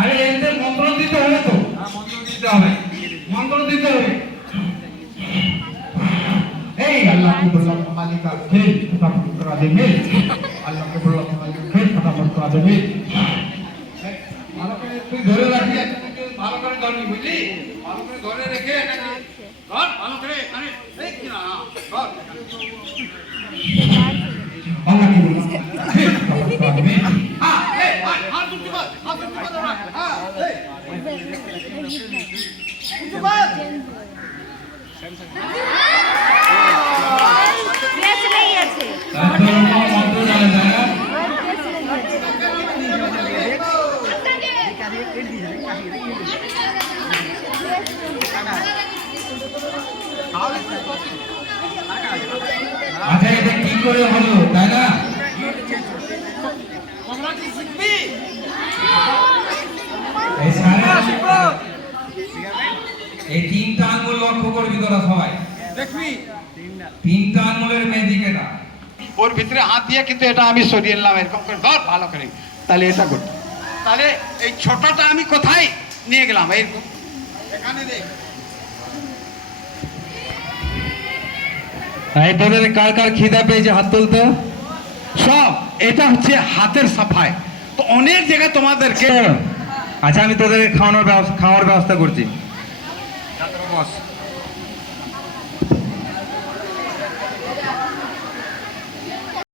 আরে এতে মন্ত্র দিতে হবে তো। হ্যাঁ মন্ত্র দিতে হবে, মন্ত্র দিতে হবে। এই আল্লাহকে বললাম মালিকা খেল ফটাফট করা দেবে, আল্লাহকে বললাম মালিকা খেল ফটাফট করা দেবে। ভালো করে তুই ধরে রাখি, ভালো করে ধরবি বুঝলি, ভালো করে ধরে রেখে ধর ভালো করে এখানে দেখ কিনা ধর। আল্লাহকে বললাম খেল ফটাফট করা দেবে। হ্যাঁ এই হাত তুলতে বল, হাত তুলতে বল তোমরা। হ্যাঁ এই তুলতে বল। প্লেস নেই আছে তারপর মন্ত্র জানা যায় না। আচ্ছা এটা কি করে হলো তাই না? এই তিনটা আঙ্গুল লক্ষ্য করবি তোরা সবাই, দেখবি তিনটা আঙ্গুলের ম্যাজিক এটা। ওর ভিতরে হাত দিয়ে কিন্তু এটা আমি সরিয়ে নিলাম এরকম করে ধর ভালো করে, তাহলে এটা কর। তাহলে এই ছোটটা আমি কোথায় নিয়ে গেলাম এরকম এখানে দেখ। এই তোদের কার কার খিদা পেয়েছে হাত তুলতো সব। এটা হচ্ছে হাতের সাফাই, তো অনেক জায়গায় তোমাদেরকে। আচ্ছা আমি তোদের খাওয়ার ব্যবস্থা করছি। বস